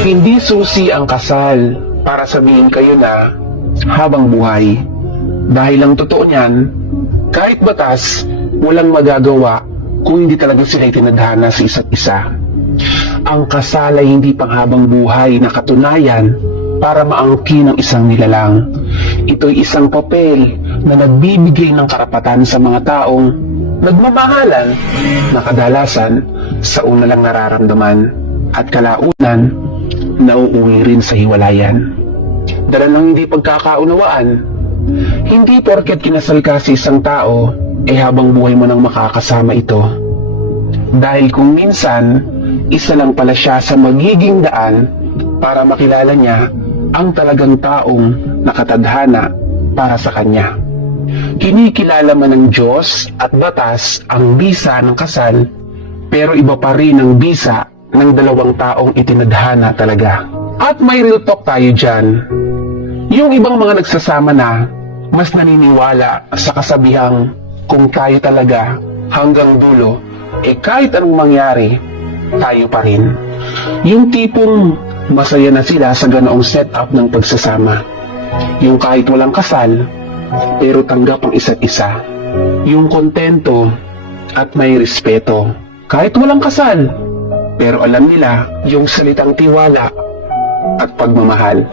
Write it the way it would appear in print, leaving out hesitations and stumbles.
Hindi susi ang kasal para sabihin kayo na habang buhay. Dahil ang totoo niyan, kahit batas, walang magagawa kung hindi talaga sila'y tinadhana sa isa't isa. Ang kasal ay hindi panghabang buhay na katunayan para maangkin ang isang nilalang. Ito'y isang papel na nagbibigay ng karapatan sa mga taong nagmamahalan na kadalasan sa una lang nararamdaman at kalaunan nauuwi rin sa hiwalayan. Dala ng hindi pagkakaunawaan, hindi porket kinasal ka sa isang tao, habang buhay mo nang makakasama ito. Dahil kung minsan, isa lang pala siya sa magiging daan para makilala niya ang talagang taong nakatadhana para sa kanya. Kinikilala man ng Diyos at batas ang bisa ng kasal, pero iba pa rin ang bisa ng dalawang taong itinadhana talaga. At may real talk tayo dyan. Yung ibang mga nagsasama na, mas naniniwala sa kasabihang kung tayo talaga hanggang dulo, kahit anong mangyari, tayo pa rin. Yung tipong masaya na sila sa ganoong setup ng pagsasama. Yung kahit walang kasal, pero tanggap ang isa't isa. Yung kontento at may respeto. Kahit walang kasal, pero alam nila yung salitang tiwala at pagmamahal.